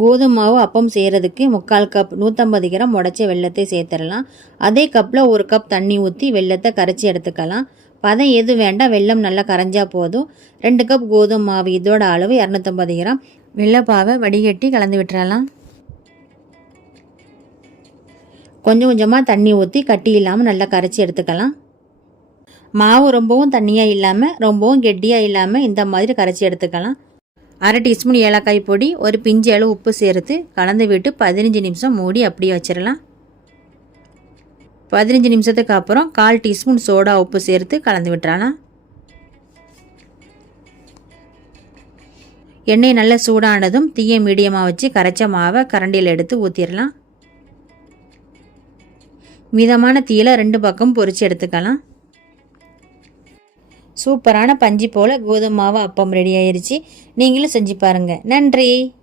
கோதுமை மாவு அப்பம் செய்கிறதுக்கு முக்கால் கப் நூற்றம்பது கிராம் உடச்ச வெள்ளத்தை சேர்த்துடலாம். அதே கப்பில் ஒரு கப் தண்ணி ஊற்றி வெள்ளத்தை கரைச்சி எடுத்துக்கலாம். பதம் எது வேண்டாம் வெல்லம் நல்லா கரைஞ்சா போதும். ரெண்டு கப் கோதுமை மாவு இதோட அளவு இரநூத்தம்பது கிராம். வெள்ளைப்பாவை வடிகட்டி கலந்து விட்டுறலாம். கொஞ்சம் கொஞ்சமாக தண்ணி ஊற்றி கட்டி இல்லாமல் நல்லா கரைச்சி எடுத்துக்கலாம். மாவு ரொம்பவும் தண்ணியாக இல்லாமல் ரொம்பவும் கெட்டியாக இல்லாமல் இந்த மாதிரி கரைச்சி எடுத்துக்கலாம். அரை டீஸ்பூன் ஏலக்காய் பொடி ஒரு பிஞ்சு அளவு உப்பு சேர்த்து கலந்து விட்டு பதினஞ்சு நிமிஷம் மூடி அப்படியே வச்சிடலாம். பதினஞ்சு நிமிஷத்துக்கு அப்புறம் கால் டீஸ்பூன் சோடா உப்பு சேர்த்து கலந்து விட்டுறலாம். எண்ணெய் நல்லா சூடானதும் தீய மீடியமாக வச்சு கரைச்ச மாவை கரண்டியில் எடுத்து ஊற்றிடலாம் மிதமான தீயில் ரெண்டு பக்கம் பொரித்து எடுத்துக்கலாம். சூப்பரான பஞ்சு போல் கோதுமாவை அப்பம் ரெடி ஆயிருச்சு. நீங்களும் செஞ்சு பாருங்கள் நன்றி.